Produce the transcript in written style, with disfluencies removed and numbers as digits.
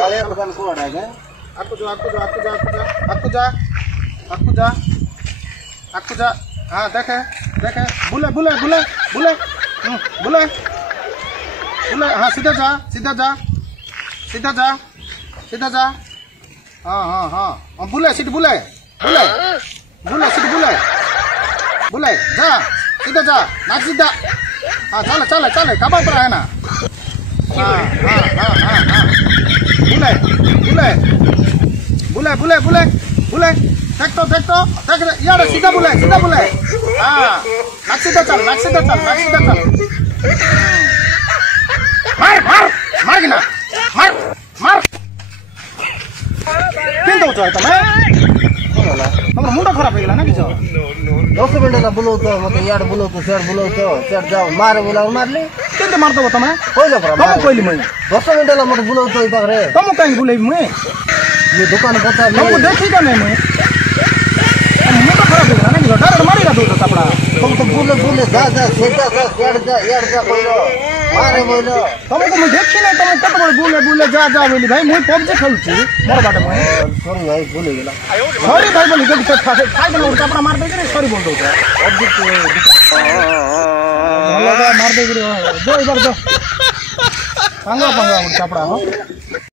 कालिया दुकान को अड़ा गए आपको जा हाँ देखे बुले बुले बुले बुले बुले बुले हाँ सीधा जा सीधा जा सीधा जा सीधा जा हाँ हाँ हाँ बुले सीट बुले बुले बुले सीट बुले बुले जा सीधा जा ना सीधा हाँ चले चले चले कब पर है ना हाँ हाँ हाँ हाँ हाँ बुले बुले बुले बुले बुले बुले देख यार सीधा बुले हाँ नाक सीधा चल मार मार मार गिना मार मार किन दो चाहे तमे हमरा मुंडा खराब हो गेला ना किछो 10 मिनट ला बुलो तो मत यार बुलो तो शेर जाओ मार बोला मारले किन मार दो तमे कोइले पर तम कोइली मैं 10 मिनट ला मत बुलो तो इधर रे तम कहीं बुले मैं ये दुकान पता हमको देखी का नहीं मैं मुंडा खराब हो गेला ना किछो डर मारेगा दो कपड़ा तुम तो बुले जा सीधा जा यार जा बोलो मारे बोलो तुमको मैं देखी नहीं तुम कत बुले जा बोली भाई मैं पबजी खेलछी मोर बाटे मैं सॉरी भाई भूल गेला सॉरी भाई बोली जब खाई दे और कपड़ा मार दे रे सॉरी बोल दो पबजी मार दे रे जो इधर जो पंगा कपड़ा हो